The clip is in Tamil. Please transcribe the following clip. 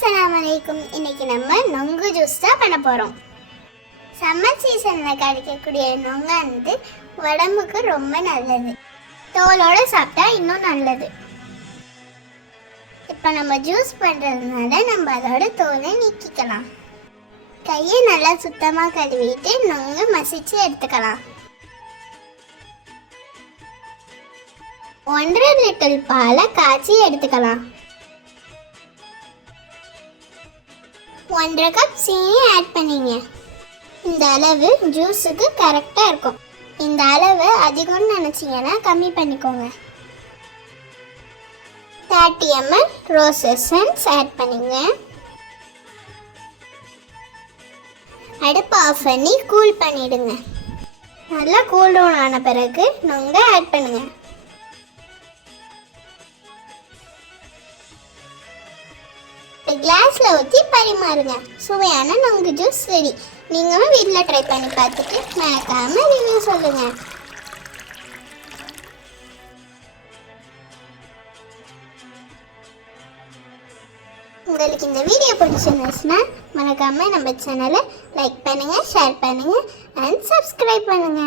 அஸ்ஸலாமு அலைக்கும். இன்னைக்கு நம்ம நொங்கு ஜூஸ் தான் பண்ண போகிறோம். சம்மர் சீசனில் கிடைக்கக்கூடிய நொங்கு வந்து உடம்புக்கு ரொம்ப நல்லது. தோலோடு சாப்பிட்டா இன்னும் நல்லது. இப்போ நம்ம ஜூஸ் பண்ணுறதுனால நம்ம அதோட தோலை நீக்கிக்கலாம். கையை நல்லா சுத்தமாக கழுவிட்டு நொங்கு மசிச்சு எடுத்துக்கலாம். 1.5 லிட்டர் பாலை காய்ச்சி எடுத்துக்கலாம். 1.5 கப் சீனி ஆட் பண்ணிங்க. இந்த அளவு ஜூஸுக்கு கரெக்டாக இருக்கும். இந்த அளவு அதிகம்னு நினச்சிங்கன்னா கம்மி பண்ணிக்கோங்க. 30 ml ரோஸ் எசன்ஸ் ஆட் பண்ணிங்க. அடுப்பு ஆஃப் பண்ணி கூல் பண்ணிடுங்க. நல்லா கூல் டவுன் ஆன பிறகு நொங்கை ஆட் பண்ணுங்க. கிளாஸில் ஊற்றி பரிமாறுங்க. சுவையான நொங்கு ஜூஸ் ரெடி. நீங்களும் வீட்டில் ட்ரை பண்ணி பார்த்துட்டு மறக்காம ரிவ்யூ சொல்லுங்க. உங்களுக்கு இந்த வீடியோ பிடிச்சிருந்துச்சுன்னா மறக்காம நம்ம சேனலை லைக் பண்ணுங்க, ஷேர் பண்ணுங்க அண்ட் சப்ஸ்கிரைப் பண்ணுங்க.